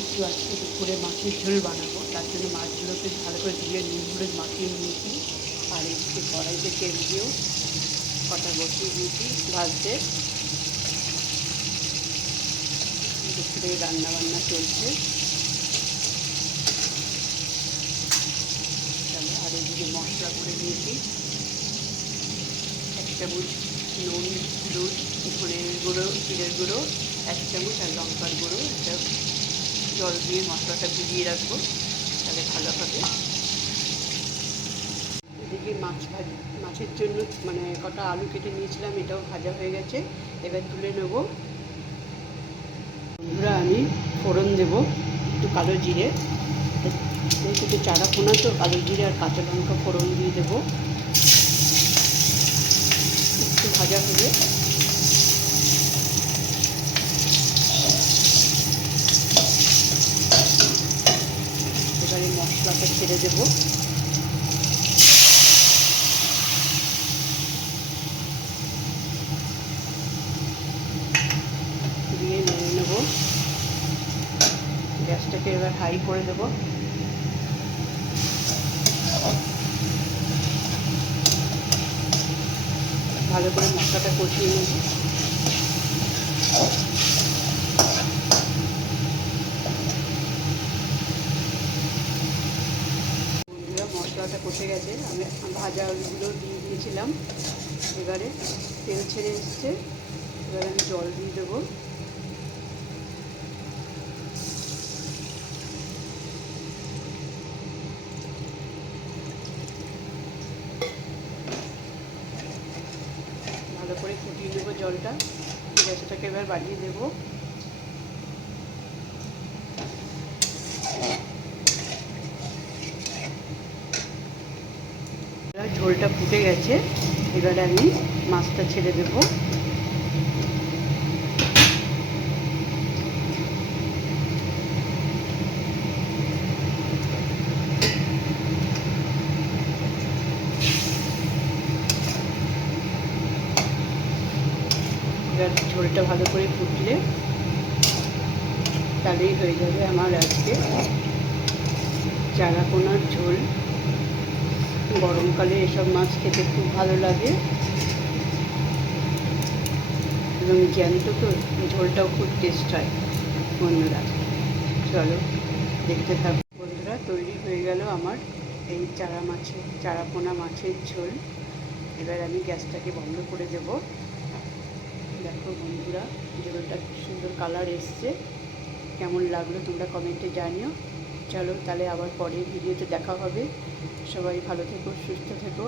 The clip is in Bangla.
একটু আজকে দুপুরে মাছের ঝোল বানাবো, তার জন্য মাছগুলোকে ভালো করে ধুয়ে নুন হলুদ মাখিয়ে নিয়েছি। আর এদিকে কড়াইতে তেল দিয়েও কটা বসিয়ে দিয়েছি ভাজতে। দুপুরে রান্নাবান্না চলছে। আর এদিকে মশলা করে নিয়েছি, 1 চামচ নুন হলুদ ধনের গুঁড়ো জিরের গুঁড়ো 1 চামচ আর লঙ্কার গুঁড়ো। এটা জল দিয়ে মশলাটা ভিজিয়ে রাখবো, তাহলে ভালো হবে। এদিকে মাছের জন্য কটা আলু কেটে নিয়েছিলাম, এটাও ভাজা হয়ে গেছে। এবার তুলে নেব। বন্ধুরা, আমি ফোড়ন দেব একটু কালো জিরে, একটু চারা পোনা তো কালো জিরে আর কাঁচা লঙ্কা ফোড়ন দিয়ে দেবো। একটু ভাজা হয়ে এবারে মশলাটা ছেড়ে দেবো। দিয়ে নেড়ে নেব। গ্যাসটাকে এবার হাই করে দেবো। ভালো করে মশলাটা কষিয়ে নেব। মশলাটা কষে গেছে, আমি ভাজা আলুগুলো দিয়ে দিয়েছিলাম। এবারে তেল ছেড়ে এসছে, এবারে আমি জল দিয়ে দেবো। ভালো করে ফুটিয়ে নেবো জলটা। গ্যাসটাকে এবার বাড়িয়ে দেবো। ঝোলটা ফুটে গেছে, এবারে আমি মাছটা ছেড়ে দেবো। এবার ঝোলটা ভালো করে ফুটলে তাহলেই হয়ে যাবে আমার আজকে চারা পোনার ঝোল। গরমকালে এসব মাছ খেতে খুব ভালো লাগে এবং জ্যান্ত তো ঝোলটাও খুব টেস্ট হয়। বন্ধুরা চলো দেখতে থাকো। বন্ধুরা, তৈরি হয়ে গেল আমার এই চারা পোনা মাছের ঝোল। এবার আমি গ্যাসটাকে বন্ধ করে দেব। দেখো বন্ধুরা, ঝোলটা খুব সুন্দর কালার এসছে। কেমন লাগলো তোমরা কমেন্টে জানিও। চলো তাহলে আবার পরের ভিডিওতে দেখা হবে। সবাই ভালো থেকো, সুস্থ থেকো।